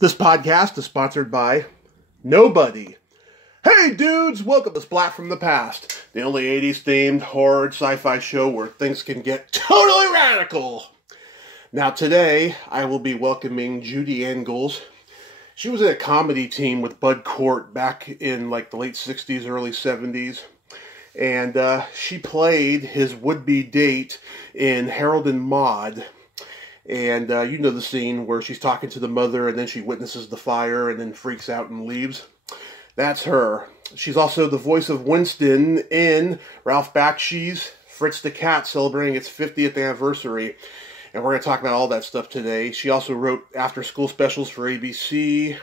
This podcast is sponsored by Nobody. Hey dudes, welcome to Splat from the Past, the only 80s themed horror sci-fi show where things can get totally radical. Now today, I will be welcoming Judy Engles. She was in a comedy team with Bud Cort back in like the late 60s, early 70s. And she played his would-be date in Harold and Maude. And you know the scene where she's talking to the mother and then she witnesses the fire and then freaks out and leaves. That's her. She's also the voice of Winston in Ralph Bakshi's Fritz the Cat, celebrating its 50th anniversary. And we're going to talk about all that stuff today. She also wrote after-school specials for ABC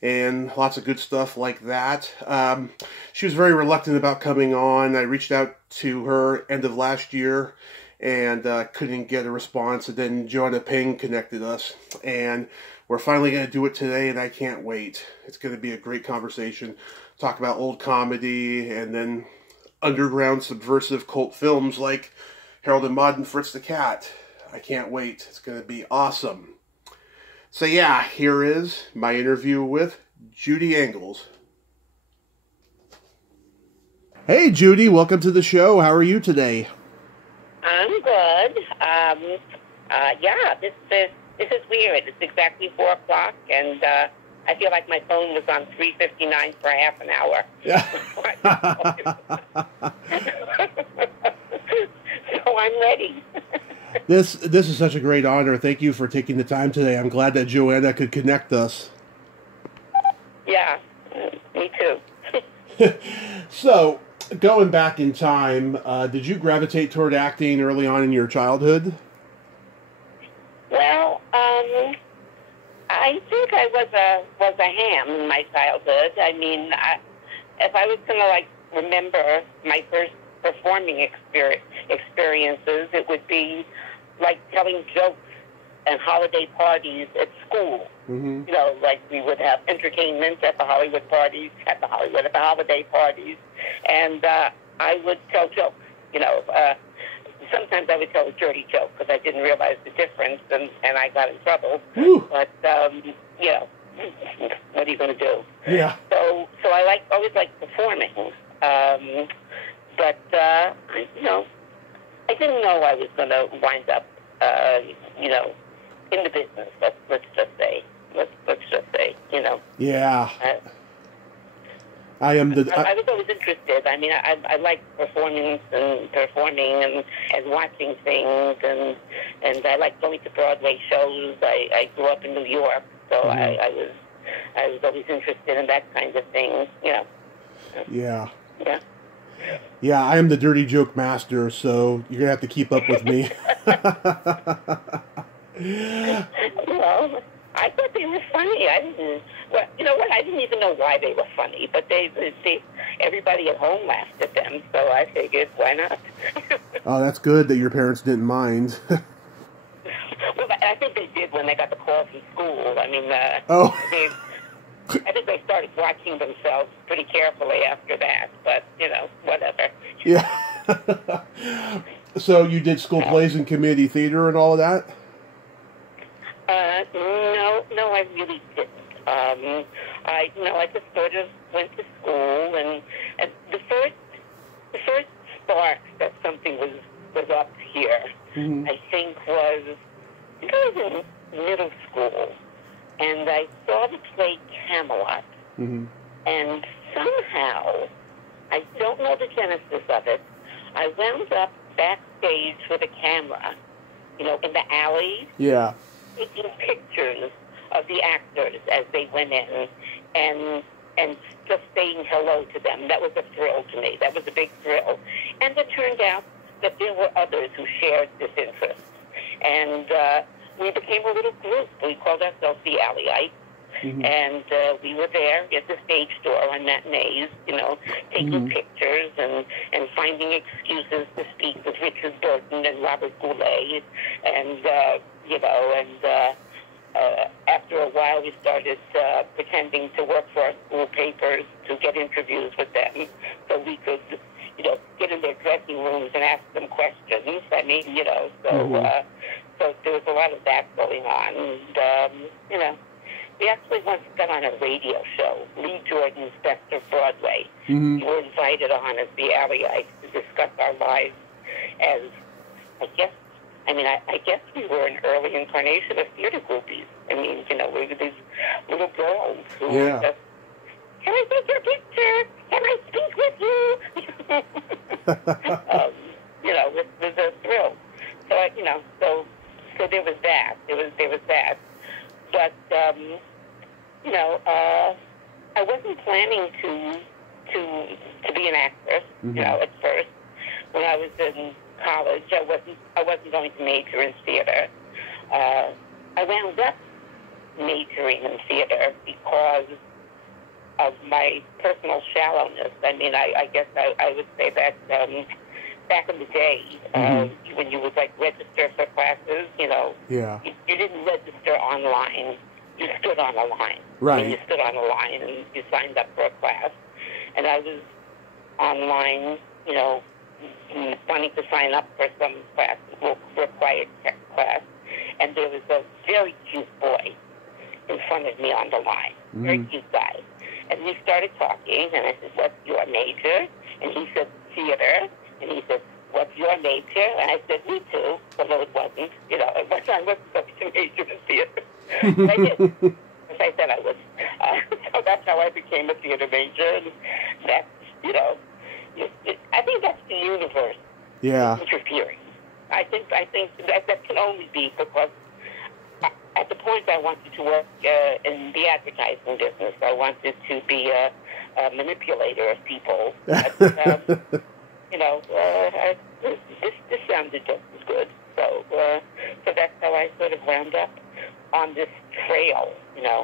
and lots of good stuff like that. She was very reluctant about coming on. I reached out to her end of last year and couldn't get a response. And then Joanna Ping connected us. And we're finally going to do it today, and I can't wait. It's going to be a great conversation. Talk about old comedy and then underground subversive cult films like Harold and Maude and Fritz the Cat. I can't wait. It's going to be awesome. So yeah, here is my interview with Judy Engles. Hey Judy, welcome to the show. How are you today? I'm good. Yeah, this is weird. It's exactly 4 o'clock, and I feel like my phone was on 3:59 for half an hour. Yeah. So I'm ready. This is such a great honor. Thank you for taking the time today. I'm glad that Joanna could connect us. Yeah, me too. So, going back in time, did you gravitate toward acting early on in your childhood? Well, I think I was a ham in my childhood. I mean, if I was going to remember my first performing experiences, it would be like telling jokes and holiday parties at school. Mm-hmm. You know, like we would have entertainment at the Hollywood parties, at the holiday parties, and I would tell jokes. You know, sometimes I would tell a dirty joke because I didn't realize the difference, and I got in trouble. Woo. But you know, what are you going to do? Yeah. So I always liked performing, but you know, I didn't know I was going to wind up, you know, in the business. Let's just say, you know. Yeah. I was always interested. I mean, I like performing and watching things, and I like going to Broadway shows. I grew up in New York, so I was always interested in that kind of thing. You know. Yeah. Yeah. Yeah, I am the dirty joke master, so you're gonna have to keep up with me. Well, I thought they were funny. Well, you know what? I didn't even know why they were funny, but everybody at home laughed at them, so I figured, why not? Oh, that's good that your parents didn't mind. Well, I think they did when they got the call from school. I mean, I think they started watching themselves pretty carefully after that, but, you know, whatever. Yeah. So you did school plays and community theater and all of that? No, I really didn't. I just sort of went to school, and the first spark that something was up here, Mm-hmm. I think was in middle school, and I saw the play Camelot, Mm-hmm. and somehow, I don't know the genesis of it, I wound up backstage with a camera, you know, in the alley. Yeah. Taking pictures of the actors as they went in and just saying hello to them. That was a thrill to me. That was a big thrill. And it turned out that there were others who shared this interest. And we became a little group. We called ourselves the Alleyites. Mm-hmm. And we were there at the stage door on matinees, you know, taking pictures and finding excuses to speak with Richard Burton and Robert Goulet. And, you know, and after a while we started pretending to work for our school papers to get interviews with them so we could, you know, get in their dressing rooms and ask them questions. I mean, you know, so so there was a lot of that going on. And, you know, we actually once got on a radio show, Lee Jordan's Best of Broadway. Mm-hmm. We were invited on as the Alley-ites to discuss our lives as, I guess we were an early incarnation of theater groupies. I mean, we were these little girls who were just, can I take your picture? Can I speak with you? It was a thrill. So there was that. There was that. But, I wasn't planning to be an actress, mm-hmm. At first. When I was in college, I wasn't going to major in theater. I wound up majoring in theater because of my personal shallowness. I mean, I guess I would say that back in the day, mm-hmm. when you would register for classes, yeah. you didn't register online. You stood on a line. Right. And you stood on a line and you signed up for a class. And I was online, wanting to sign up for some class, required class. And there was a very cute boy in front of me on the line. Very cute guy. And we started talking, and I said, what's your major? And he said, theater. And he said, what's your major? And I said, me too. Although it wasn't. I wasn't going to major in theater. But I did. As I said I was. So that's how I became a theater major. And that's, I think that's the universe interfering. I think that can only be because at the point I wanted to work in the advertising business. I wanted to be a manipulator of people. But, this sounded just as good. So that's how I sort of wound up on this trail,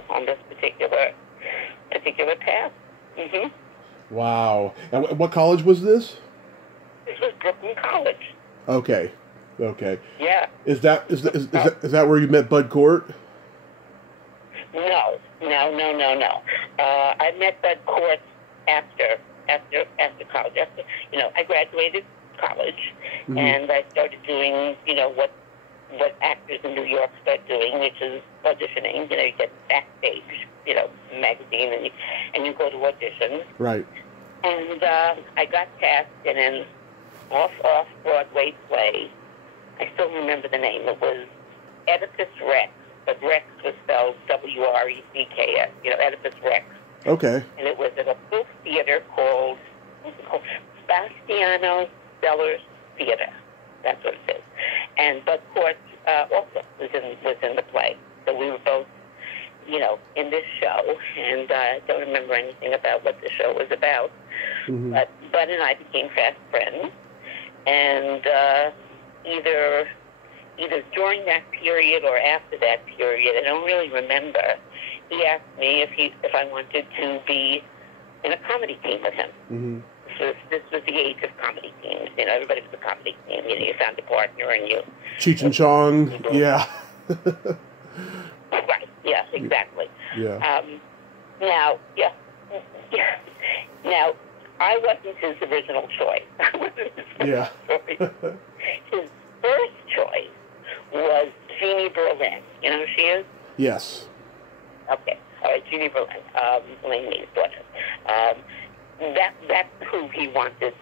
on this particular path. Mm-hmm. Wow. And what college was this? This was Brooklyn College. Okay. Yeah. Is that where you met Bud Cort? No. I met Bud Cort after college. I graduated college, mm-hmm. and I started doing, what actors in New York start doing, which is auditioning. You get backstage, magazine, and you go to auditions. Right. And I got cast in an off-Broadway play. I still remember the name. It was Oedipus Rex, but Rex was spelled W-R-E-C-K-S, Oedipus Rex. Okay. And it was at a full theater called Sebastiano Stellar's Theater. That's what it is. And Bud Cort also was in the play. So we were both, in this show. And I don't remember anything about what the show was about. Mm-hmm. But Bud and I became fast friends. And either during that period or after that period, I don't really remember, he asked me if I wanted to be in a comedy team with him. Mm-hmm. This was the age of comedy teams. Everybody was a comedy team. You found a partner and you... Cheech and Chong, yeah. Right, yeah, exactly. Yeah. Now, I wasn't his original choice. I wasn't his first choice. His first choice was Jeannie Berlin. You know who she is? Yes. Okay. All right, Jeannie Berlin, Elaine Mead's daughter. That's who he wanted.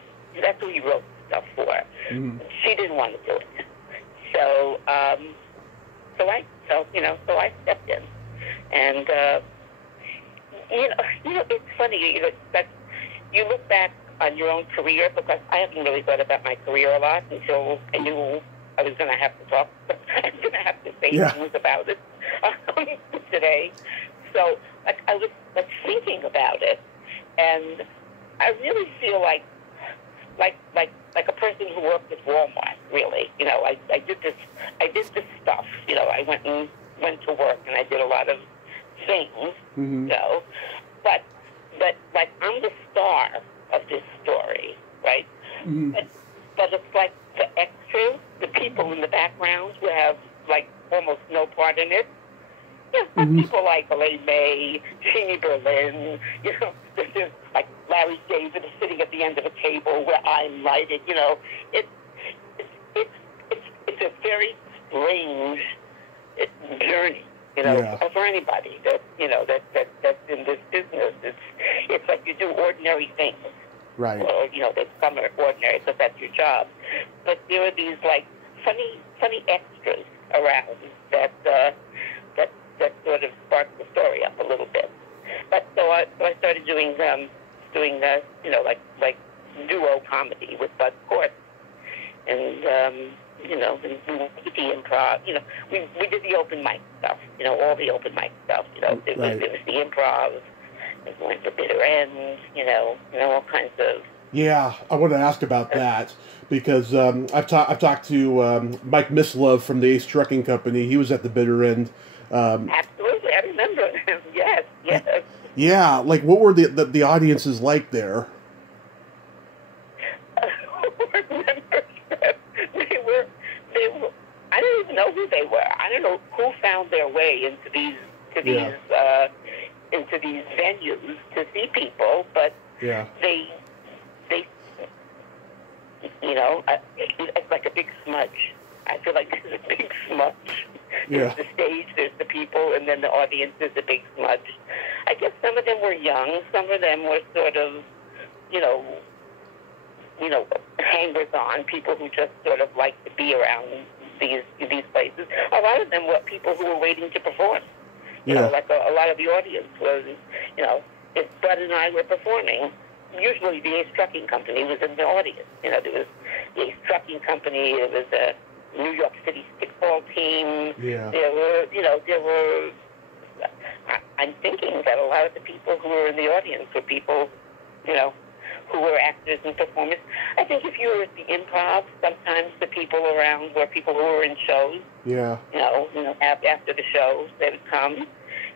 That's who he wrote stuff for. Mm-hmm. She didn't want to do it. So I stepped in. And, it's funny, that you look back on your own career, because I haven't really thought about my career a lot until I knew I was going to have to talk. I was going to have to say things about it today. So I was thinking about it, and I really feel like a person who worked at Walmart. Really, I did this stuff. I went to work and I did a lot of things. Mm-hmm. But I'm the star of this story, right? Mm-hmm. But it's like the extras, the people in the background who have almost no part in it. Mm-hmm. People like Elaine May, Jeannie Berlin, there's Larry David sitting at the end of a table where I'm lighted. It's a very strange journey. you know, Yeah. for anybody that, you know, that's in this business. It's like you do ordinary things. Right. Or, you know, they become ordinary because that's your job. But there are these, like, funny extras around that sort of sparked the story up a little bit. But so I started doing you know, like duo comedy with Bud Court. And, you know, we did the improv, you know, we did the open mic stuff, you know, all the open mic stuff, you know, there was the improv, it went to bitter end, you know, all kinds of. Yeah, I want to ask about that because I've talked to Mike Mislove from the Ace Trucking Company. He was at the bitter end. Absolutely, I remember him. Yes. Yeah, like what were the audiences like there? I don't even know who they were. I don't know who found their way into these venues to see people, but they you know, it's like a big smudge. I feel like this is a big smudge. There's the stage, there's the people, and then the audience is a big smudge. I guess some of them were young, some of them were sort of, you know, hangers-on, people who just sort of like to be around these places. A lot of them were people who were waiting to perform. You know, like a lot of the audience was, you know, if Bud and I were performing, usually the Ace Trucking Company was in the audience. You know, there was the Ace Trucking Company, there was a New York City stickball team. Yeah. There were, I'm thinking that a lot of the people who were in the audience were people, you know, who were actors and performers. I think if you were at the improv, sometimes the people around were people who were in shows. Yeah. You know, after the show, they would come,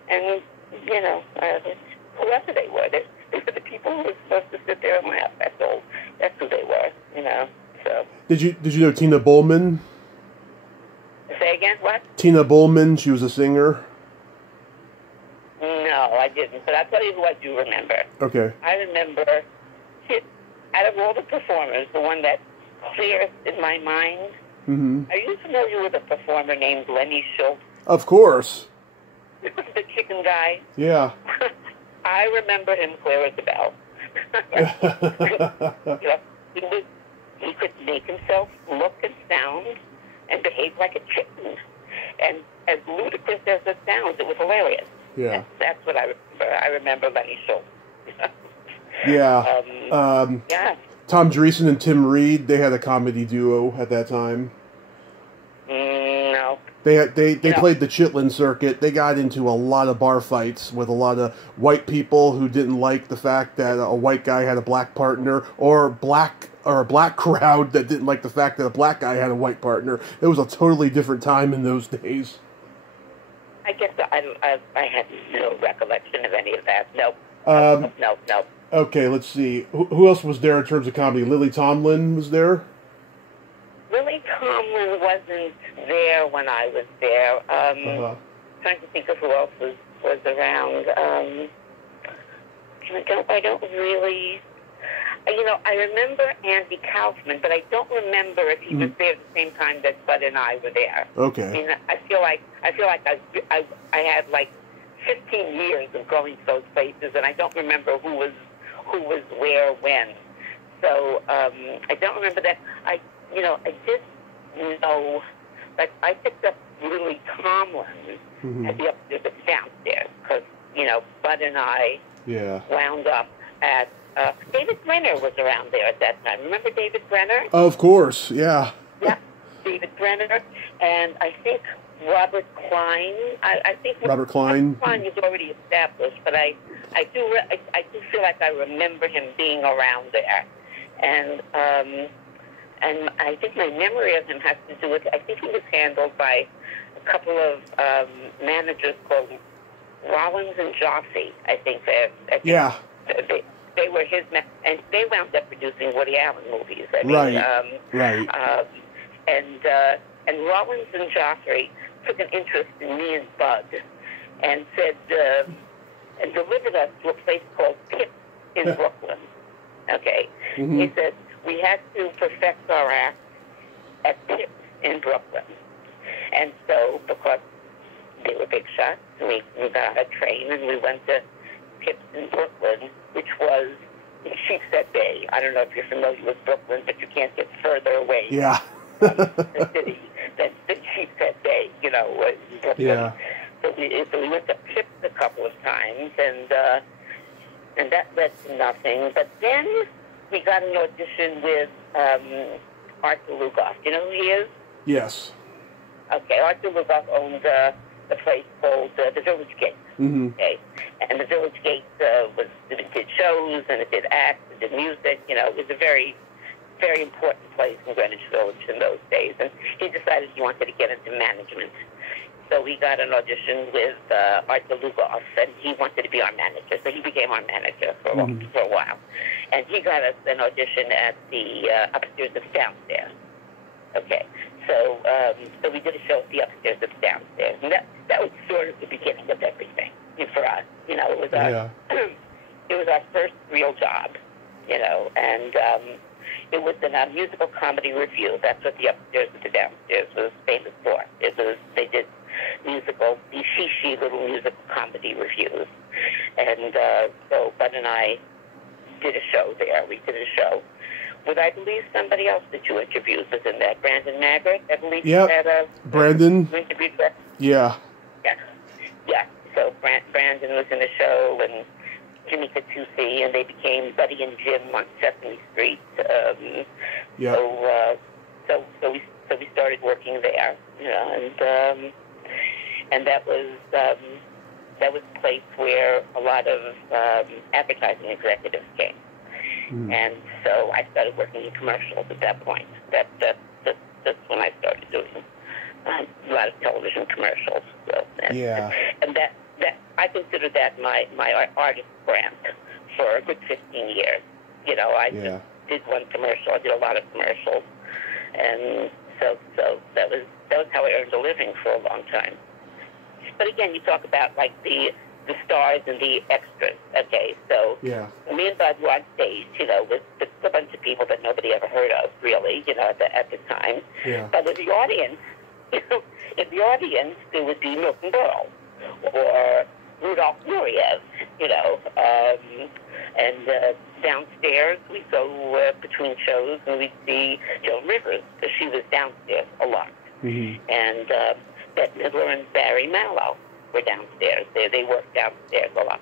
and you know, whoever they were, they were the people who were supposed to sit there and laugh. That's all. That's who they were. You know. So. Did you know Tina Bullman? Say again? What? Tina Bullman. She was a singer. No, I didn't. But I'll tell you who I do remember. Okay. I remember. Out of all the performers, the one that's clearest in my mind, are you familiar with a performer named Lenny Schultz? Of course. The chicken guy? Yeah. I remember him clear as a bell. You know, he could make himself look and sound and behave like a chicken. And as ludicrous as it sounds, it was hilarious. Yeah. That's what I remember. I remember Lenny Schultz. Yeah. Yeah. Tom Dreesen and Tim Reed, they had a comedy duo at that time. No. They played the Chitlin circuit. They got into a lot of bar fights with a lot of white people who didn't like the fact that a white guy had a black partner, or a black crowd that didn't like the fact that a black guy had a white partner. It was a totally different time in those days. I guess I had no recollection of any of that. Nope. No. Okay, let's see. Who else was there in terms of comedy? Lily Tomlin was there? Lily Tomlin wasn't there when I was there. Trying to think of who else was around. I don't really... You know, I remember Andy Kaufman, but I don't remember if he was there at the same time that Bud and I were there. Okay. I mean, I feel like I had like 15 years of going to those places, and I don't remember who was where when. So I don't remember that. I did know, like, I picked up Lily Tomlin at the downstairs because, you know, Bud and I wound up at, David Brenner was around there at that time. Remember David Brenner? Of course, yeah. Yeah, David Brenner, and I think Robert Klein. I think Robert Klein was already established, but I do feel like I remember him being around there, and I think my memory of him has to do with, I think he was handled by a couple of managers called Rollins and Joffe. I think they were his, and they wound up producing Woody Allen movies. I mean, right. And Rollins and Joffe took an interest in me and Bud, and said, and delivered us to a place called Pips in Brooklyn. Okay, he said we had to perfect our act at Pips in Brooklyn, and so because they were big shots. We got on a train and we went to Pips in Brooklyn, which was in Sheepshead Bay. I don't know if you're familiar with Brooklyn, but you can't get further away Yeah. from the city than Sheepshead Bay, you know, in Brooklyn. Yeah. So we went to Pips a couple of times, and that led to nothing. But then we got an audition with Arthur Lugoff. You know who he is? Yes. Okay, Arthur Lugoff owned a place called the Village Gate. Mm-hmm. Okay, and the Village Gate it did shows and it did acts, it did music. You know, it was a very, very important place in Greenwich Village in those days. And he decided he wanted to get into management. So we got an audition with Arthur Lugoff, and he wanted to be our manager. So he became our manager for a while. And he got us an audition at the upstairs of downstairs. Okay, so we did a show at the upstairs of downstairs, and that was sort of the beginning of everything for us. You know, it was our it was our first real job. You know, and it was in a musical comedy review. That's what the upstairs of the downstairs was famous for. They did these she little musical comedy reviews, and so Bud and I did a show there. We did a show with, I believe, somebody else that you interviewed was in that. Brandon Maggart, I believe. Yep. Brandon. You interviewed that. Yeah. Yeah. So Brandon was in the show, and Jimmy Cattusi, and they became Buddy and Jim on Sesame Street. So we started working there, you know, and that was a place where a lot of advertising executives came. And so I started working in commercials at that point. That's when I started doing a lot of television commercials. So, and that I consider that my artist brand for a good 15 years. You know, I just did one commercial. I did a lot of commercials, and so that was how I earned a living for a long time. But again, you talk about like the stars and the extras. Okay, so me and Bud were on stage, you know, with a bunch of people that nobody ever heard of, really, you know, at the time. Yeah. But in the audience, you know, there would be Milton Berle or Rudolph Nureyev, you know, and downstairs we'd go between shows and we'd see Joan Rivers, because she was downstairs a lot. And Bette Midler and Barry Manilow were downstairs. They worked downstairs a lot.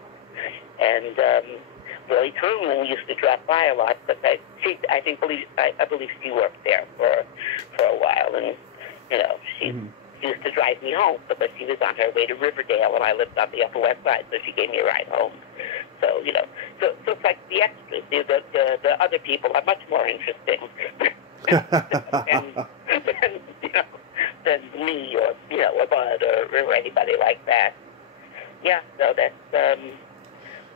And Lily Tomlin used to drop by a lot, but I believe she worked there for a while. And, you know, she used to drive me home because she was on her way to Riverdale and I lived on the Upper West Side, so she gave me a ride home. So, you know, so it's like the extras, the other people are much more interesting than me or, you know, or Bud or anybody like that. Yeah, so that's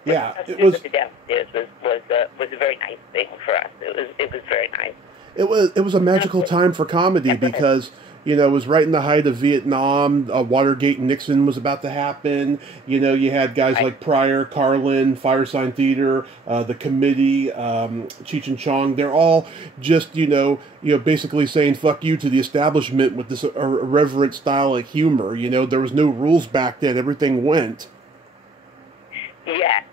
it was the downstairs was a very nice thing for us. It was very nice. It was a magical time for comedy because, you know, it was right in the height of Vietnam. Watergate and Nixon was about to happen. You know, you had guys like Pryor, Carlin, Firesign Theater, The Committee, Cheech and Chong. They're all just, you know, basically saying "fuck you" to the establishment with this irreverent style of humor. You know, there was no rules back then. Everything went. Yes,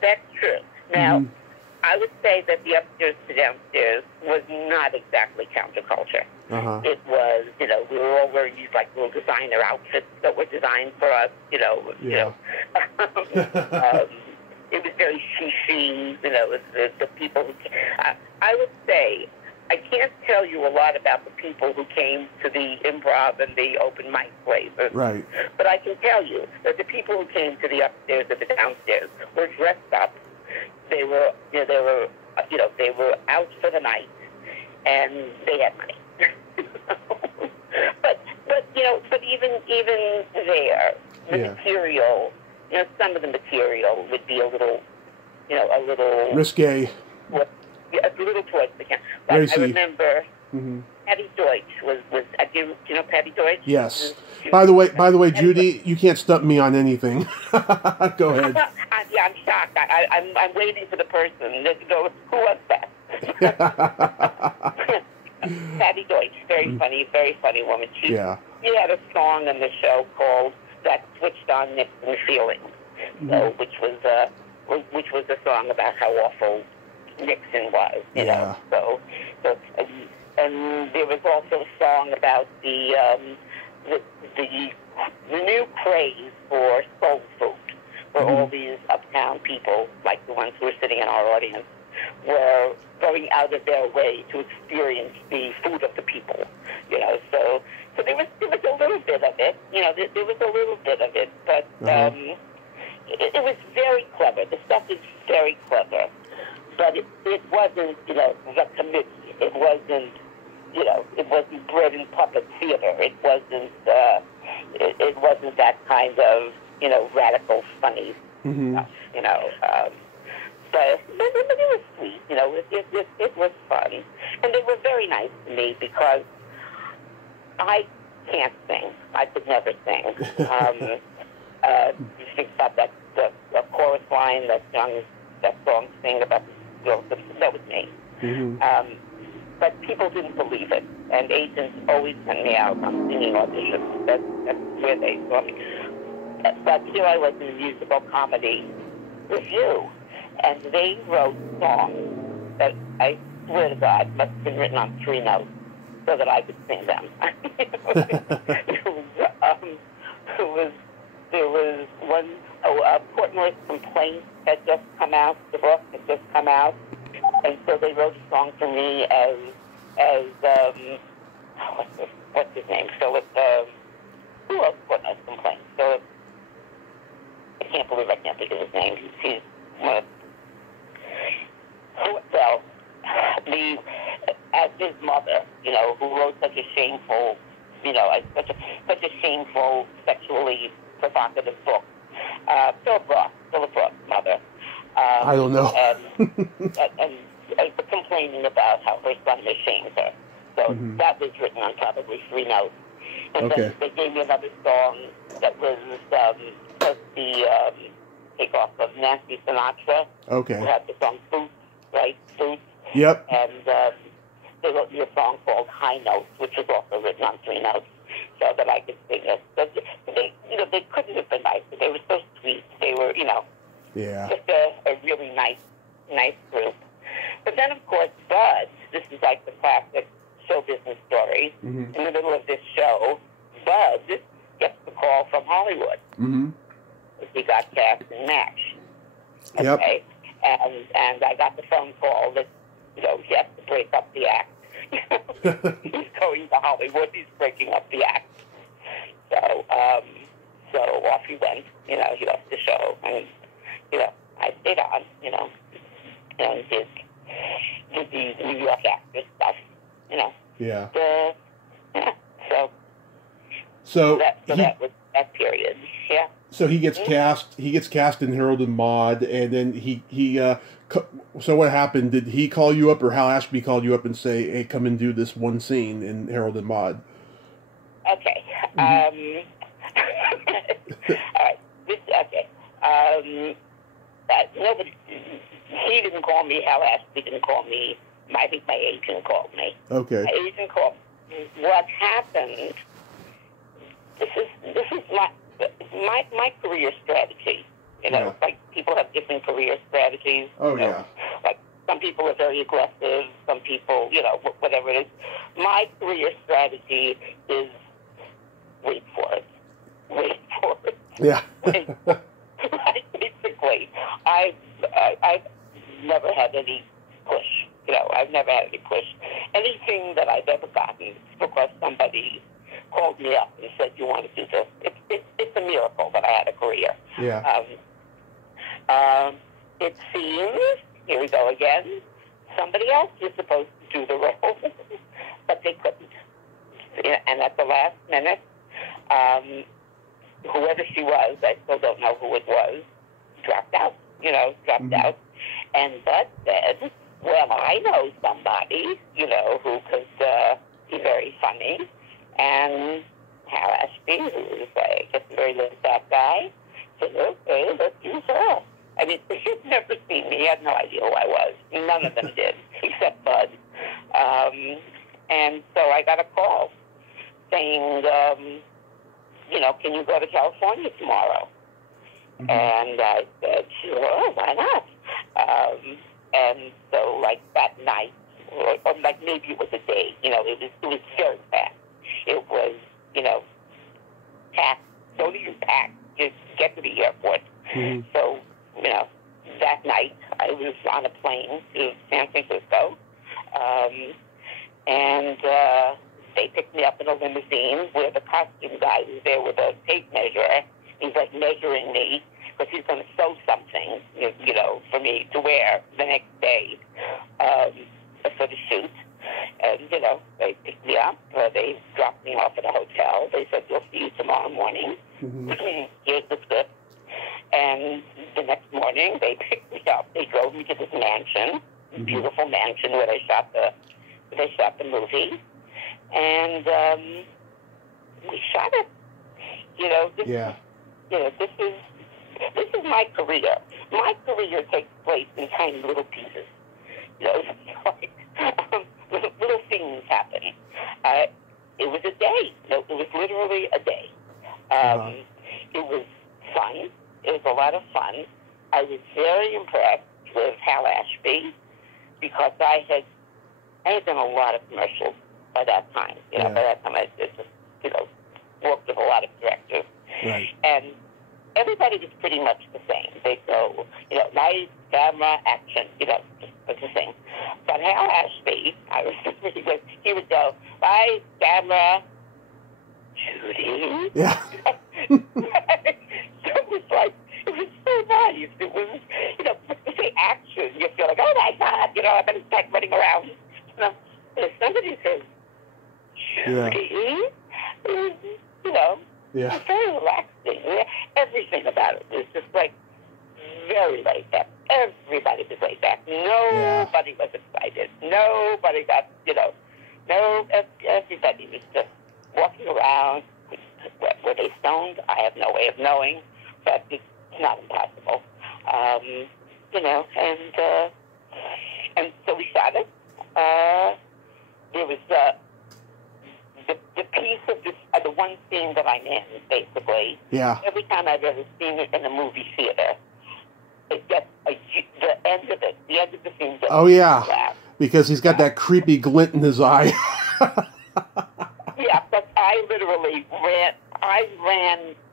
that's true. Now, I would say that the upstairs to downstairs was not exactly counterculture. It was, you know, we were all wearing these like little designer outfits that were designed for us, you know. It was very she, you know, the people who came. I would say, I can't tell you a lot about the people who came to the improv and the open mic places. Right. But I can tell you that the people who came to the upstairs and the downstairs were dressed up. They were out for the night, and they had money. but even there, the material, you know, some of the material would be a little risque. A little towards the camp. Like, I remember Patty Deutsch was do you know Patty Deutsch? Yes. By the way, Judy, you can't stump me on anything. Go ahead. I'm shocked. I'm waiting for the person to go, who was that? Patty Deutsch, very funny woman. She had a song in the show called "That Switched On Nixon Feelings," so, which was a song about how awful Nixon was, you know. So and there was also a song about the new craze for soul food, where all these uptown people, like the ones who were sitting in our audience, were going out of their way to experience the food of the people, you know. So there was a little bit of it, you know. There was a little bit of it, but it was very clever. The stuff is very clever, but it wasn't, you know, the committee. It wasn't, you know, it wasn't bread and puppet theater. It wasn't that kind of, you know, radical funny stuff, you know. But it was sweet, you know. It was fun, and they were very nice to me because I can't sing. I could never sing. You think about that the chorus line, that song thing about the girls. That was me. But people didn't believe it, and agents always sent me out on singing auditions. That's where they saw me. But here I was in a musical comedy review, and they wrote songs that I swear to God must have been written on 3 notes so that I could sing them. There was one, Portnoy's Complaint had just come out, the book had just come out, and so they wrote a song for me as what's his name? Philip, who else Portnoy's Complaint? Philip, I can't believe I can't think of his name. He's one of, well, as his mother, you know, who wrote such a shameful, you know, such a shameful, sexually provocative book. Philip Roth's mother. I don't know. and complaining about how her son shames her. So that was written on probably 3 notes. And then they gave me another song that was supposed to be takeoff of Nancy Sinatra. Okay. Who had the song Boots, right? Boots. Yep. And they wrote me a song called High Notes, which was also written on 3 notes, so that I could sing it. But they, you know, they couldn't have been nicer. They were so sweet. They were, you know, just a really nice group. But then, of course, Bud, this is like the classic show business story. In the middle of this show, Bud gets the call from Hollywood. He got cast in MASH. Okay? And I got the phone call that, you know, he has to break up the act. He's going to Hollywood. He's breaking up the act. So off he went. You know, he left the show, and you know, I stayed on. You know, and did the New York actor stuff. You know. Yeah. So that was that period. Yeah. So he gets cast. He gets cast in Harold and Maude, and then he. So what happened? Did he call you up, or Hal Ashby called you up and say, "Hey, come and do this one scene in Harold and Maude"? Okay. All right. Nobody. He didn't call me. Hal Ashby didn't call me. I think my agent called me. Okay. My agent called me. What happened? This is my career strategy. You know, like people have different career strategies. Oh, you know, like some people are very aggressive. Some people, you know, whatever it is. My career strategy is wait for it. Wait for it. Yeah. Right, basically, I've never had any push. You know, I've never had any push. Anything that I've ever gotten is because somebody called me up and said, "You want to do this?" It's a miracle that I had a career. Yeah. It seems, here we go again, somebody else was supposed to do the role, but they couldn't. And at the last minute, whoever she was, I still don't know who it was, dropped out, out. And Bud said, "Well, I know somebody, you know, who could be very funny." And Hal Ashby, who was, I guess, a very laid-back guy, said, "Okay, let's use her." I mean, he'd never seen me. He had no idea who I was. None of them did, except Bud. And so I got a call saying, can you go to California tomorrow? Mm-hmm. And I said, sure, why not? And so, like, that night, or like maybe it was a day, it was very fast. It was, packed, don't even pack, just get to the airport. Mm-hmm. So, that night I was on a plane to San Francisco, and they picked me up in a limousine where the costume guy was there with a tape measure. He's like measuring me because he's going to sew something, for me to wear the next day for the shoot. And, they picked me up. They dropped me off at a hotel. They said, we'll see you tomorrow morning. Mm-hmm. Here's the script. And the next morning, they picked me up. They drove me to this mansion, mm-hmm. beautiful mansion where they shot the movie. And we shot it. This is my career. My career takes place in tiny little pieces. Like, little things happen. It was a day. It was literally a day. It was fun. It was a lot of fun. I was very impressed with Hal Ashby because I had done a lot of commercials by that time. By that time I just worked with a lot of directors. Right. And everybody was pretty much the same. They go, light, camera, action, just the same. But Hal Ashby, I was really he would go, light, camera, Judy. Yeah. It was so nice. It was, to say action, you feel like, oh my God, I'm going to start running around. If somebody says, Judy, it's very relaxing. Everything about it was just like very laid back. Everybody was laid back. Nobody was excited. Nobody got, everybody was just walking around. Were they stoned? I have no way of knowing, but it's not impossible. And so we shot it. There was the piece of this, the one scene that I'm in, basically. Yeah. Every time I've ever seen it in a movie theater, it gets the end of the scene gets laugh. Because he's got that creepy glint in his eye. Yeah, but I literally ran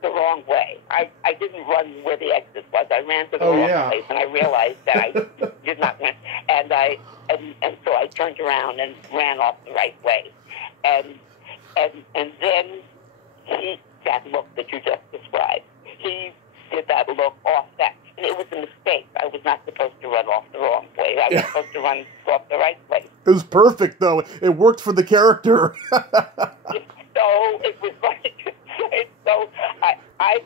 the wrong way. I didn't run where the exit was. I ran to the wrong place, and I realized that I did not run. And so I turned around and ran off the right way. And then that look that you just described, he did that look off that. And it was a mistake. I was not supposed to run off the wrong way. I was supposed to run off the right way. It was perfect, though. It worked for the character. So it was like, so I've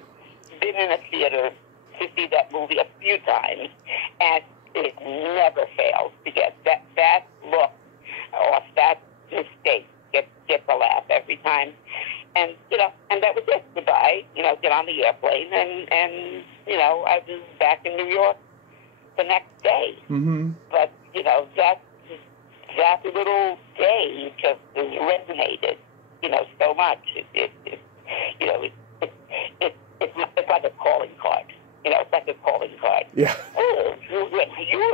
been in a theater to see that movie a few times, and it never fails to get that look off that mistake. Get the laugh every time. And, and that was it. Goodbye. Get on the airplane, and I was back in New York the next day. Mm-hmm. But, that little day just resonated, so much. It's like a calling card. It's like a calling card. Yeah. Oh, you were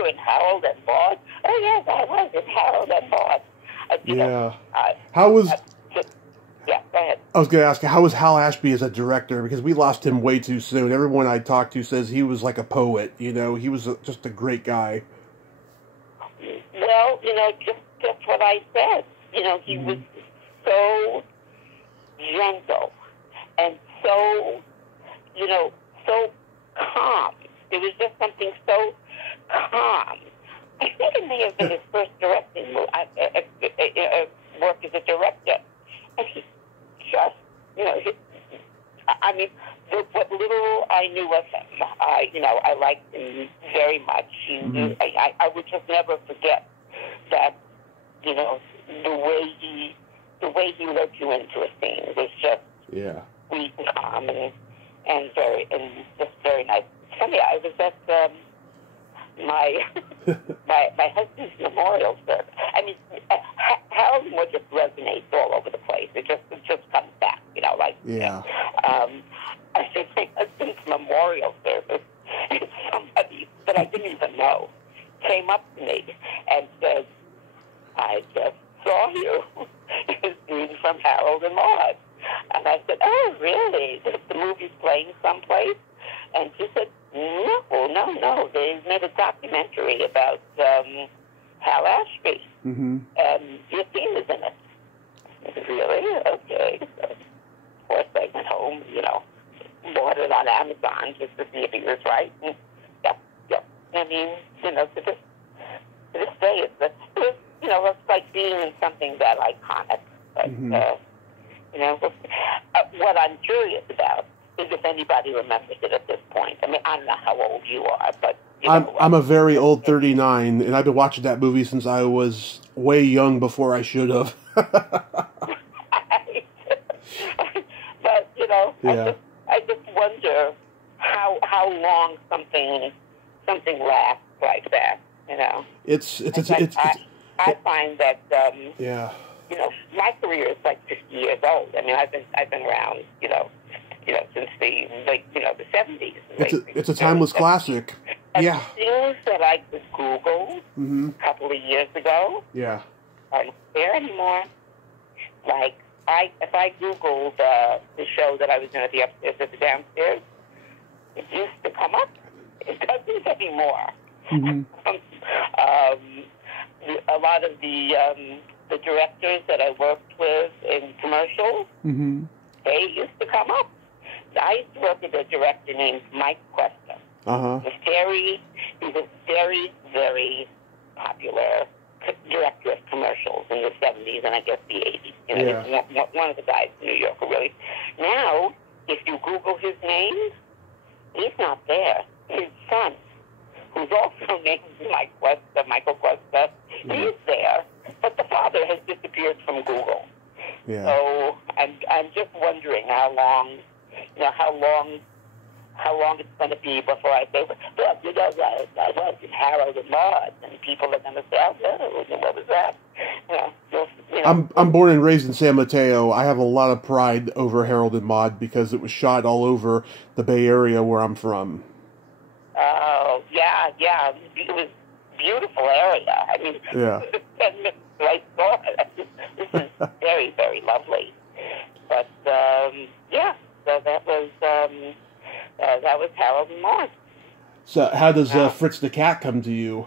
in Harold and Maude? Oh, yes, I was in Harold and Maude. How was... Yeah, go ahead. I was going to ask, how was Hal Ashby as a director? Because we lost him way too soon. Everyone I talked to says he was like a poet. He was just a great guy. Well, just what I said. He was so gentle and so, so calm. There was just something so calm. I think it may have been his first directing work as a director. And he just, what little I knew of him, I liked him very much. I would just never forget that, the way he led you into a scene was just sweet and calm and just very nice. Funny, I was at my husband's memorial service. I mean, Harold and Maude just Yeah. I think my husband's memorial service, somebody that I didn't even know came up to me and said, I just saw you. It's being from Harold and Maude. And I said, oh, really? The movie's playing someplace? And she said, no. They made a documentary about Hal Ashby. Mm-hmm. And your theme is in it. I said, really? Okay. So, of course, I went home, bought it on Amazon just to see if he was right. And, yeah. I mean, to this day, it's like being in something that iconic. But, mm-hmm. What I'm curious about is if anybody remembers it at this point. I mean, I don't know how old you are, but... I'm a very old 39, and I've been watching that movie since I was way young before I should have. But, yeah. I just wonder how long something lasts like that, I find that, yeah. My career is like 50 years old. I mean, I've been around, since the 70s. It's a timeless classic. And yeah. things that I could Google mm-hmm. a couple of years ago yeah. aren't there anymore. Like, if I Googled the show that I was going to be upstairs or the downstairs, it used to come up. It doesn't anymore. Mm-hmm. A lot of the directors that I worked with in commercials, mm-hmm. they used to come up. I used to work with a director named Mike Questa. Uh-huh. He's a very, very popular director of commercials in the 70s and I guess the 80s. He's one of the guys in New York who really... Now, if you Google his name, he's not there. His son, who's also named Michael Questa, he's there, but the father has disappeared from Google. Yeah. So I'm just wondering how long it's going to be before I say, well, I was in Harold and Maude, and people are going to say, oh, what was that? I'm born and raised in San Mateo. I have a lot of pride over Harold and Maude because it was shot all over the Bay Area where I'm from. Oh, yeah. It was a beautiful area. I mean, yeah. 10 minutes right for it. This is very, very lovely. But, so that was Harold and Maude. So how does Fritz the Cat come to you?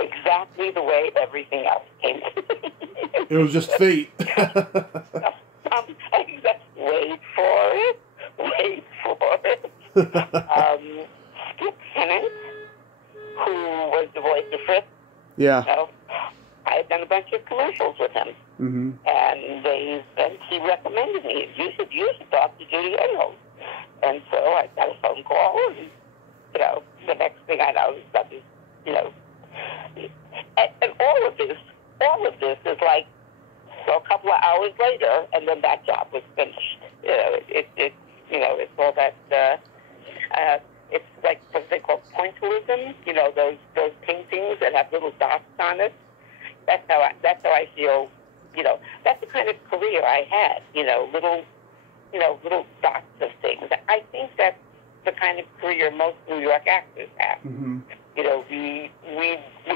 Exactly the way everything else came to me. It was just fate. Wait for it. Skip Tennant, who was the voice of Fritz, yeah. I had done a bunch of commercials with him. Mm-hmm. And he recommended me, you should talk to Judy Engles. And so I got a phone call, and, the next thing I know, and all of this is like, so a couple of hours later, and then that job was finished. It's all that, it's like what they call pointillism, those paintings that have little dots on it. That's how I feel, that's the kind of career I had, little dots of things. I think that's the kind of career most New York actors have. Mm-hmm. We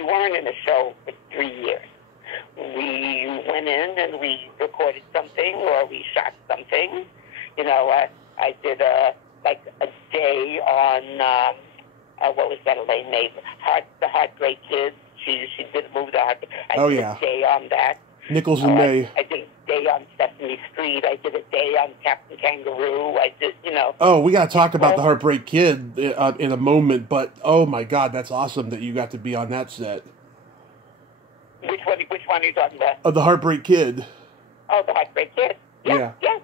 weren't in a show for 3 years. We went in and we recorded something or we shot something. I did a day on, what was that Elaine made? The Heartbreak Kids. She did a movie. I did a day on that. Nichols and May. I did a day on Sesame Street. I did a day on Captain Kangaroo. I did, Oh, we got to talk about the Heartbreak Kid in a moment, but oh my God, that's awesome that you got to be on that set. Which one are you talking about? The Heartbreak Kid. Oh, the Heartbreak Kid. Yeah. Yes,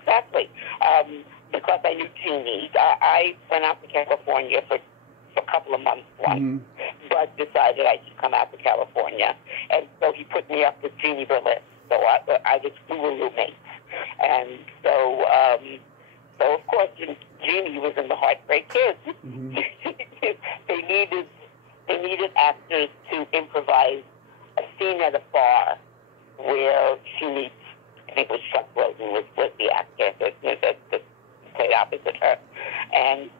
exactly. Because I knew Jeannie. I went out to California for a couple of months once, mm-hmm. but decided I should come out to California. And so he put me up with Jeannie Berlin. So we were roommates. And so of course, Jeannie was in the Heartbreak Kids. Mm-hmm. They needed actors to improvise a scene at a bar where she meets I think it was Chuck Rosen was the actor that played opposite her. And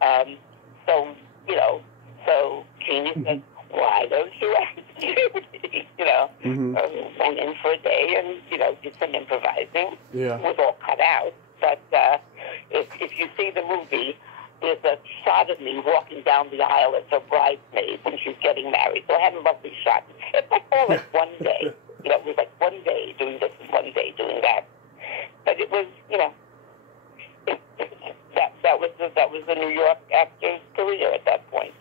so, you know, so Jeannie said, why don't you act Judy? You know, went in for a day and, you know, did some improvising. Yeah. It was all cut out. But if you see the movie, there's a shot of me walking down the aisle as her bridesmaid when she's getting married. So I had a lovely shot. It's like all like one day. You know, it was like one day doing this and one day doing that. But it was, you know, that was the New York actor's career at that point.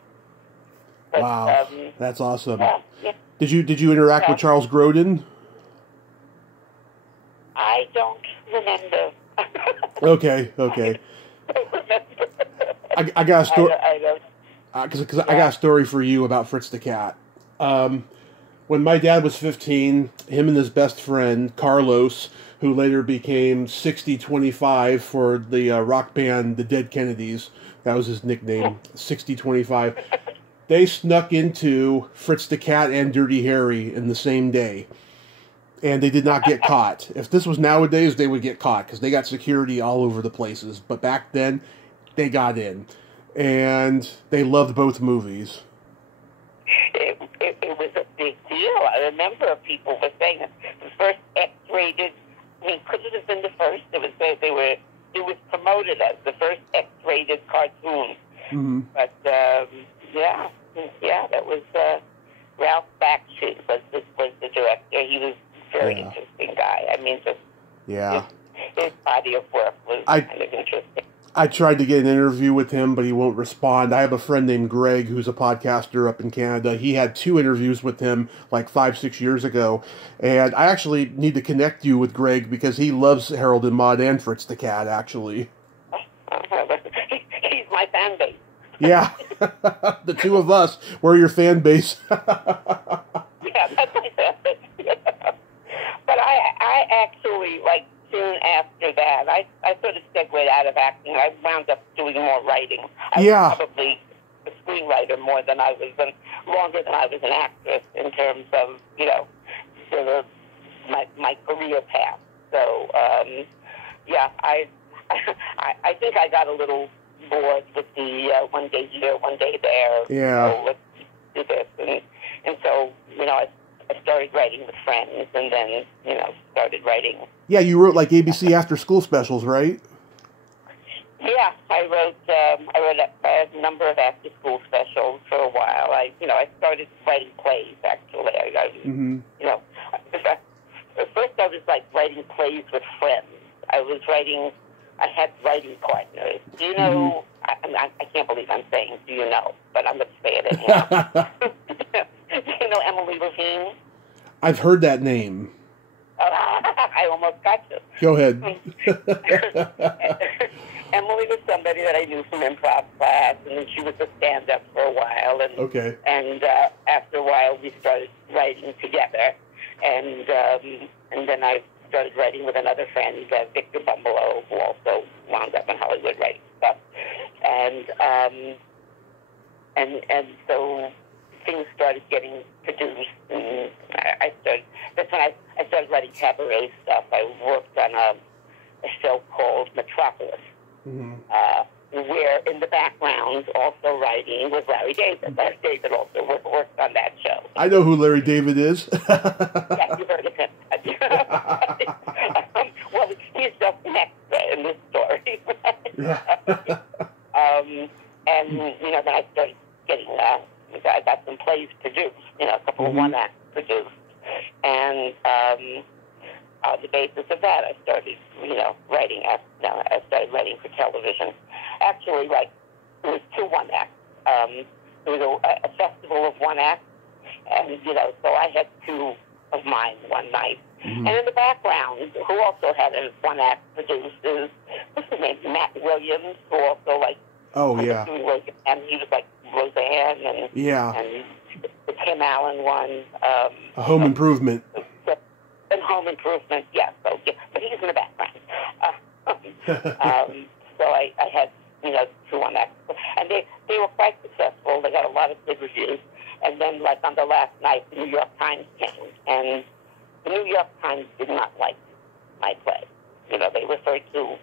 But, wow, that's awesome. Yeah. Did you interact with Charles Grodin? I don't remember. Okay. I got a story. Because I got a story for you about Fritz the Cat. When my dad was 15, him and his best friend Carlos, who later became 6025 for the rock band the Dead Kennedys, that was his nickname, 6025. They snuck into Fritz the Cat and Dirty Harry in the same day. And they did not get caught. If this was nowadays, they would get caught because they got security all over the places. But back then, they got in. And they loved both movies. It was a big deal. I remember people were saying that the first X-rated, I mean, could it have been the first? It was promoted as the first X-rated cartoon. Mm-hmm. But, yeah, that was Ralph Bakshi was the director. He was a very interesting guy. I mean, just his body of work was kind of interesting. I tried to get an interview with him, but he won't respond. I have a friend named Greg who's a podcaster up in Canada. He had 2 interviews with him like 5-6 years ago. And I actually need to connect you with Greg because he loves Harold and Maude and Fritz the Cat, actually. He's my fan base. Yeah. The two of us, we're your fan base. Yeah, that's my fan base. But I actually, like, soon after that, I sort of segued out of acting. I wound up doing more writing. I was probably a screenwriter more than I was, and longer than I was an actress in terms of, you know, sort of my career path. So, I think I got a little bored with the one day here, one day there. Yeah. So let's do this. And so, you know, I started writing with friends, and then, you know, started writing. Yeah, you wrote like ABC after school specials, right? Yeah, I wrote a number of after school specials for a while. I started writing plays, actually. You know, at first I was like writing plays with friends. I had writing partners. Do you know, I can't believe I'm saying, do you know, but I'm going to say it anyhow. Do you know Emily Levine? I've heard that name. I almost got you. Go ahead. Emily was somebody that I knew from improv class, and then she was a stand-up for a while. And after a while, we started writing together. And then I started writing with another friend, Victor Bumbelow, who also wound up in Hollywood writing stuff. And so things started getting produced, and that's when I started writing cabaret stuff. I worked on a show called Metropolis, where in the background, also writing, was Larry David. Larry David also worked on that show. I know who Larry David is. Yeah, you've heard of him. Well, he's just an extra in this story. And, you know, then I started getting, I got some plays produced, you know, a couple of one-acts produced. And on the basis of that, I started, you know, writing. I started writing for television. Actually, like, it was 2 one-acts. There was a festival of one-acts, and, you know, so I had 2 of mine one night. And in the background, who also had a one-act produced, is, what's his name, Matt Williams, who also, like, and he was like Roseanne, and the Tim Allen one. A Home Improvement. And Home Improvement, yes. So, yeah, but he's in the background. So I had, you know, 2 on that. And they were quite successful. They got a lot of good reviews. And then, like, on the last night, the New York Times came. And the New York Times did not like my play. You know, they referred to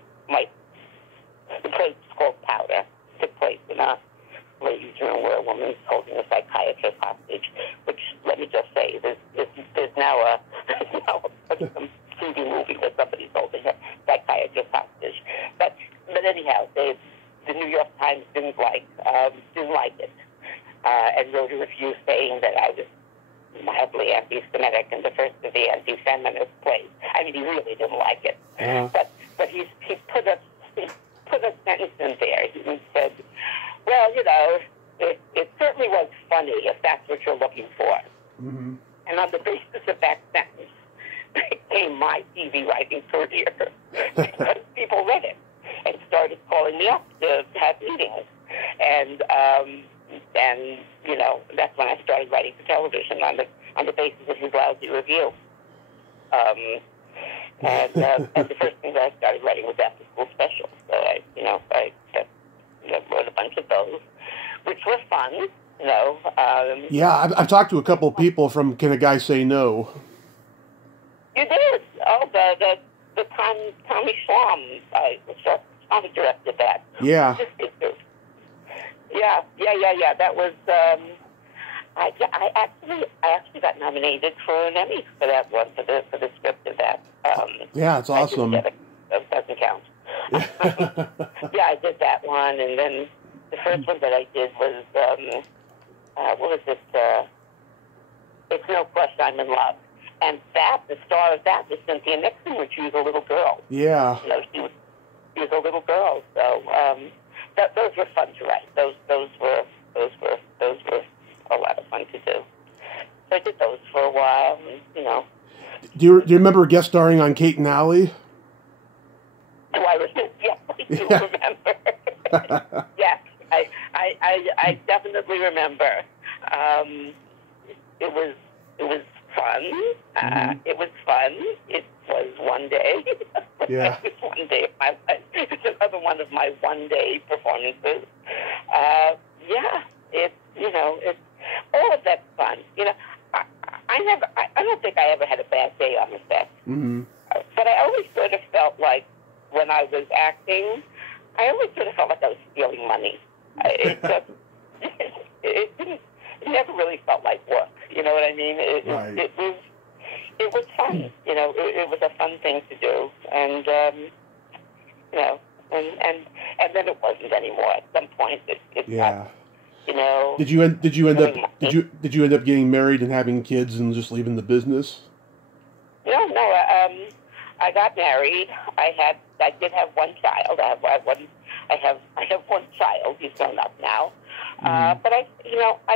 the play called Powder, took place in a ladies' room where a woman's holding a psychiatrist hostage, which, let me just say, there's now a TV movie where somebody's holding a psychiatrist hostage. But anyhow, the New York Times didn't like it, and wrote a review saying that I was mildly anti-Semitic and the first of the anti-feminist plays. I mean, he really didn't like it. But he put a sentence in there. He said, well, you know, it certainly was funny if that's what you're looking for. Mm-hmm. And on the basis of that sentence became my TV writing career because people read it and started calling me up to have meetings. And you know, that's when I started writing for television on the basis of his lousy review. And the first thing that I started writing was after school specials. So I wrote a bunch of those, which were fun. You know. Yeah, I've talked to a couple of people from Can a Guy Say No? You did? Oh, the Tommy Schwamm, Tommy directed that. Yeah. Yeah. That was. I actually got nominated for an Emmy for that one, for the script of that. Yeah, it's awesome. That doesn't count. Yeah, I did that one, and then the first one that I did was what was it? It's No Question, I'm in Love, and the star of that was Cynthia Nixon, when she was a little girl. Yeah. You know, she was a little girl, so those were fun to write. Those were a lot of fun to do. So I did those for a while, and, you know. Do you remember guest starring on Kate and Alley? Do I remember? Yes, I do remember. Yes, I definitely remember. It was fun. It was fun. It was one day. Yeah. It was one day of my life. It's another one of my one-day performances. Yeah, it's all of that's fun. You know, I don't think I ever had a bad day on the set. Mm-hmm. But I always sort of felt like when I was acting, I always sort of felt like I was stealing money. It never really felt like work. You know what I mean? Right. It was fun. You know, it was a fun thing to do, and you know, and then it wasn't anymore. At some point, it got, you know. Did you end up getting married and having kids and just leaving the business? No. I got married. I did have one child. I have one child. He's grown up now. Mm-hmm. But I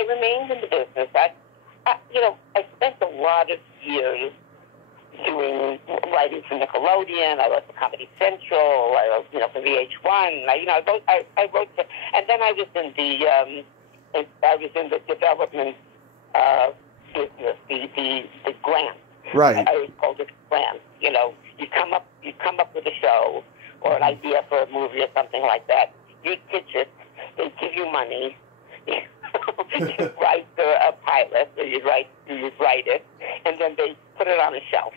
remained in the business. I spent a lot of years writing for Nickelodeon. I wrote for Comedy Central. I wrote, for VH1. I wrote for, and then I was in the development business, the grant. Right. I was called it grant. You know, you come up with a show or an idea for a movie or something like that. You pitch it. They give you money. You write a pilot, or you write it, and then they put it on a shelf,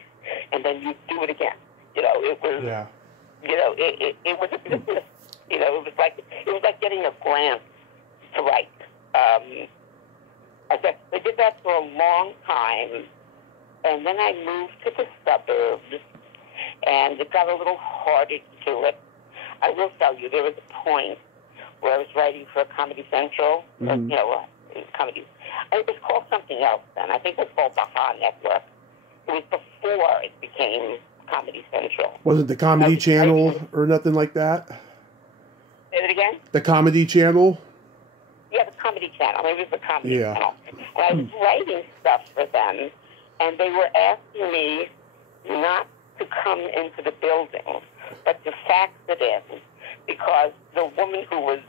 and then you do it again. You know, it was. Yeah. You know, it was a business. You know, it was like getting a grant to write. I did that for a long time, and then I moved to the suburbs, and it got a little harder to do it. I will tell you, there was a point where I was writing for Comedy Central, mm-hmm. Comedy. It was called something else then. I think it was called Baha Network. It was before it became Comedy Central. Was it the Comedy Channel or nothing like that? Say it again? The Comedy Channel? Yeah, the Comedy Channel. Maybe it was the Comedy Channel. And I was writing stuff for them, and they were asking me not to come into the building, but to fax it in, because the woman who was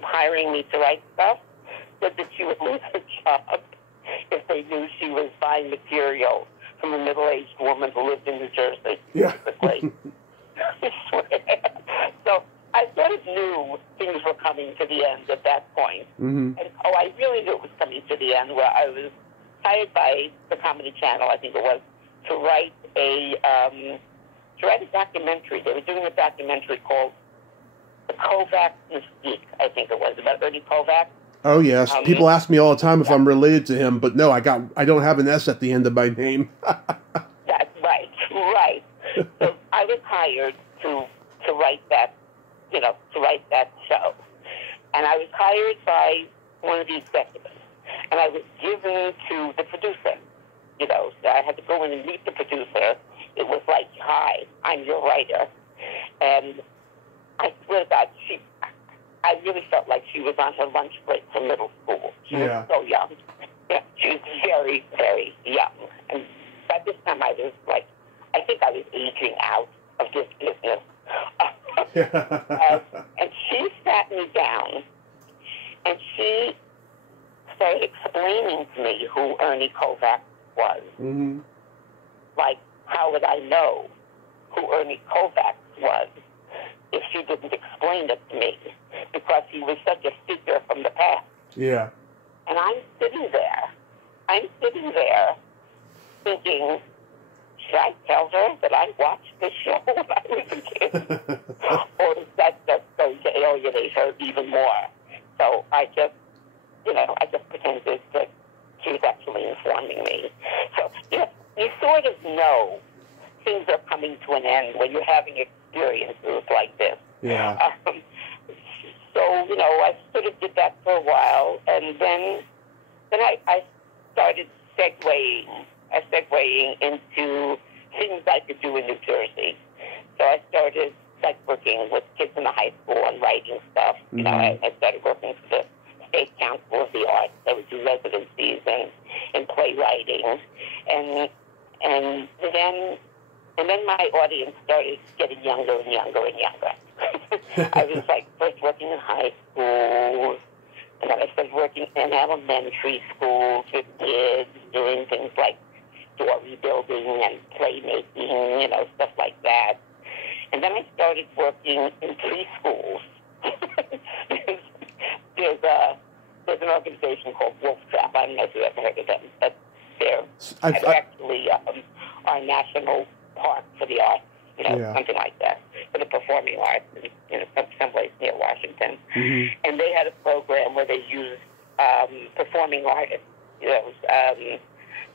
hiring me to write stuff said that she would lose her job if they knew she was buying material from a middle-aged woman who lived in New Jersey. Yeah. I swear. So I sort of knew things were coming to the end at that point. Mm-hmm. And, I really knew it was coming to the end, where I was hired by the Comedy Channel, I think it was, to write a to write a documentary. They were doing a documentary called The Kovac Mystique, I think it was, about Ernie Kovac. Oh, yes. People ask me all the time if I'm related to him, but no, I don't have an S at the end of my name. That's right, right. So I was hired to write that, to write that show. And I was hired by one of the executives. And I was given to the producer, so I had to go in and meet the producer. It was like, hi, I'm your writer. And I swear to God, I really felt like she was on her lunch break from middle school. She was so young. Yeah, she was very, very young. And by this time I was like, I think I was aging out of this business. And she sat me down and she started explaining to me who Ernie Kovac was. Mm-hmm. Like, how would I know who Ernie Kovac was if she didn't explain it to me? Because he was such a figure from the past. Yeah. And I'm sitting there thinking, should I tell her that I watched this show when I was a kid? Or is that just going to alienate her even more? So I just pretended that she was actually informing me. So, you sort of know things are coming to an end when you're having experiences like this. Yeah. So, I sort of did that for a while, and then I started segueing into things I could do in New Jersey. So I started, working with kids in the high school and writing stuff. Mm-hmm. I started working for the State Council of the Arts. I would do residencies in playwriting. And then my audience started getting younger and younger and younger. I was first working in high school, and then I started working in elementary schools with kids, doing things like story building and playmaking, stuff like that. And then I started working in preschools. There's an organization called Wolf Trap. I don't know if you've ever heard of them, but they're actually our national park for the arts, something like that, for the performing arts, in someplace near Washington. Mm-hmm. And they had a program where they used performing artists,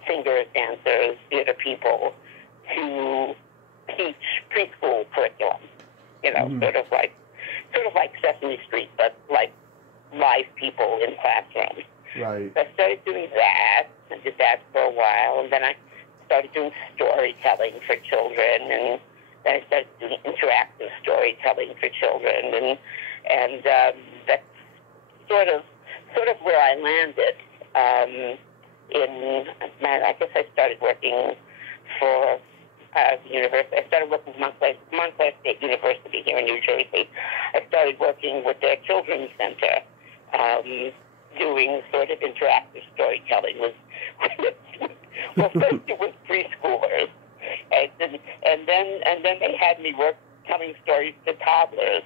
singers, dancers, theater people, to teach preschool curriculum. Mm-hmm. sort of like Sesame Street, but like live people in classrooms. Right. So I started doing that, and did that for a while, and then I started doing storytelling for children, and then I started doing interactive storytelling for children, and that's sort of where I landed. I guess I started working for the university. I started working with Montclair State University here in New Jersey. I started working with their children's center, doing sort of interactive storytelling with first it was preschoolers, and then they had me work telling stories to toddlers.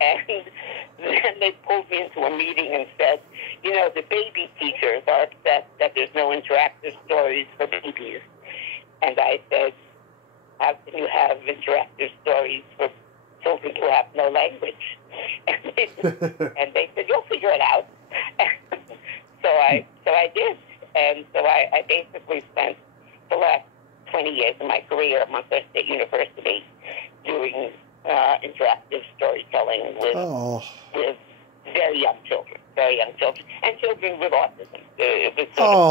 And then they pulled me into a meeting and said, the baby teachers are upset that there's no interactive stories for babies. And I said, how can you have interactive stories for children who have no language? And they said, you'll figure it out. So I did. And so I basically spent the last 20 years of my career at Montclair State University doing interactive storytelling with very young children, and children with autism.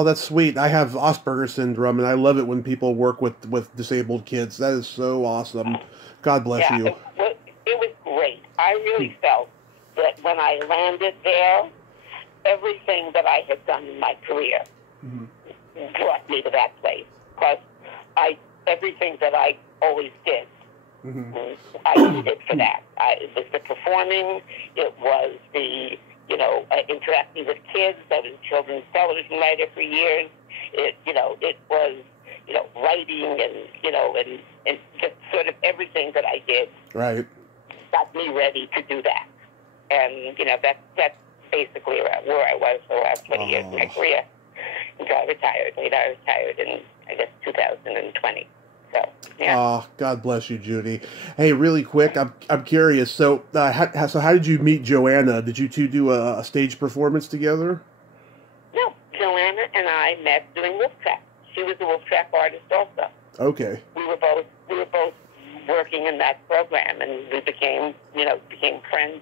That's sweet. I have Asperger's syndrome, and I love it when people work with disabled kids. That is so awesome. God bless you. It was great. I really felt that when I landed there, everything that I had done in my career brought me to that place. Because everything that I always did, I needed for that. It was the performing, it was the, interacting with kids. I was a children's television writer for years. It was, writing and just sort of everything that I did. Right. Got me ready to do that. And, that's basically where I was for the last 20 years of my career until I retired. I retired in, I guess, 2020. So, yeah. Oh, God bless you, Judy. Hey, really quick, I'm curious. So, how did you meet Joanna? Did you two do a stage performance together? No, Joanna and I met doing Wolf Track. She was a Wolf Track artist also. Okay. We were both working in that program, and we became friends.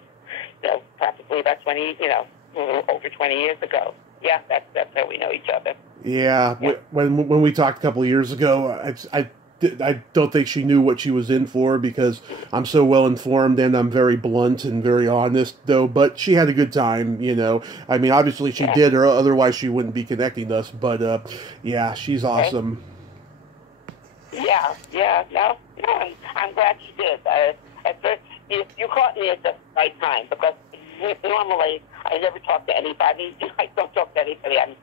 Practically about 20, over 20 years ago. Yeah, that's how we know each other. Yeah. When we talked a couple of years ago, I don't think she knew what she was in for, because I'm so well informed and I'm very blunt and very honest, though. But she had a good time, I mean, obviously she did, or otherwise she wouldn't be connecting us. But yeah, she's awesome. Yeah. No, I'm glad she did. At first, you caught me at the right time, because normally I never talk to anybody. I don't talk to anybody. I'm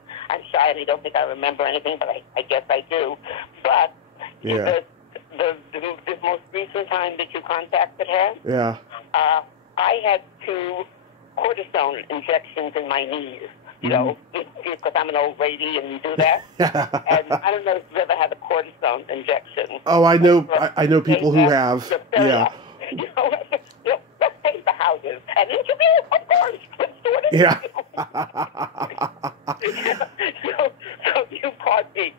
shy and I don't think I remember anything, but I guess I do. But yeah. The most recent time that you contacted her, yeah, I had 2 cortisone injections in my knees. Because I'm an old lady and you do that. And I don't know if you've ever had a cortisone injection. Oh, I know people who have. Yeah. Let's take the houses and interview, of course. Let's do an interview. Yeah. So you caught me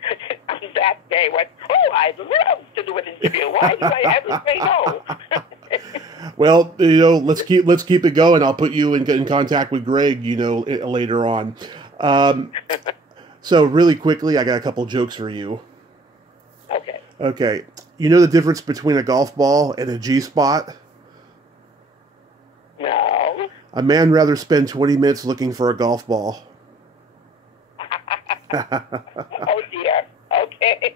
on that day. Went, I'd love to do an interview. Why did I ever say no? Well, let's keep it going. I'll put you in contact with Greg, later on. So really quickly, I got a couple jokes for you. Okay. You know the difference between a golf ball and a G-spot? No. A man rather spend 20 minutes looking for a golf ball. Oh, dear. Okay.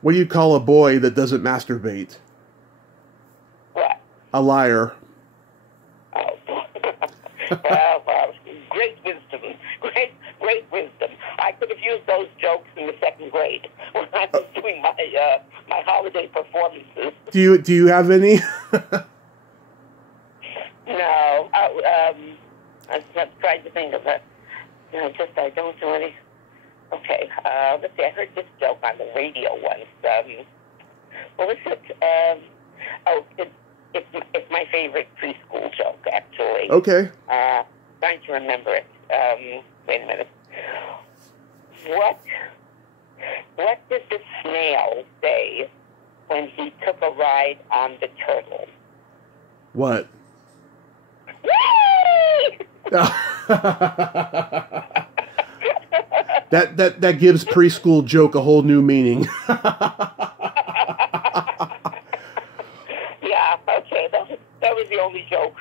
What do you call a boy that doesn't masturbate? What? A liar. Oh. Well, great wisdom. Great wisdom. I could have used those jokes in the 2nd grade when I was doing my holiday performances. Do you have any? No. I'm trying to think of it. I don't do any. Okay. Let's see. I heard this joke on the radio once. What was it? It's my favorite preschool joke, actually. Okay. Trying to remember it. Wait a minute. What did the snail say when he took a ride on the turtle? What? Whee! That gives preschool joke a whole new meaning. Yeah, okay, that was the only joke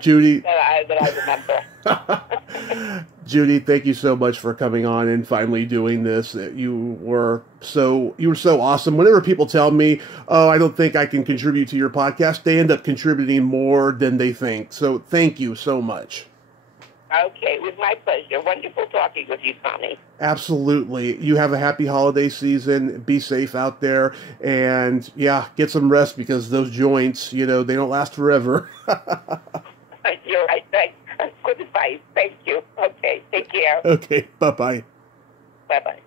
Judy, that I remember. Judy, thank you so much for coming on and finally doing this. You were so awesome. Whenever people tell me, "Oh, I don't think I can contribute to your podcast," they end up contributing more than they think. So thank you so much. Okay, it was my pleasure. Wonderful talking with you, Tommy. Absolutely. You have a happy holiday season. Be safe out there. And, yeah, get some rest, because those joints, they don't last forever. You're right. Thanks. Good advice. Thank you. Okay, take care. Okay, bye-bye. Bye-bye.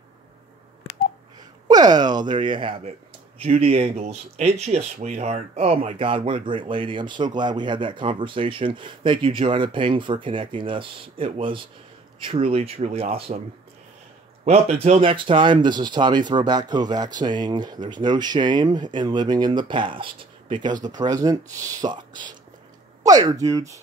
Well, there you have it. Judy Engles. Ain't she a sweetheart? Oh, my God, what a great lady. I'm so glad we had that conversation. Thank you, Joanna Ping, for connecting us. It was truly, truly awesome. Well, until next time, this is Tommy Throwback Kovac saying there's no shame in living in the past, because the present sucks. Later, dudes.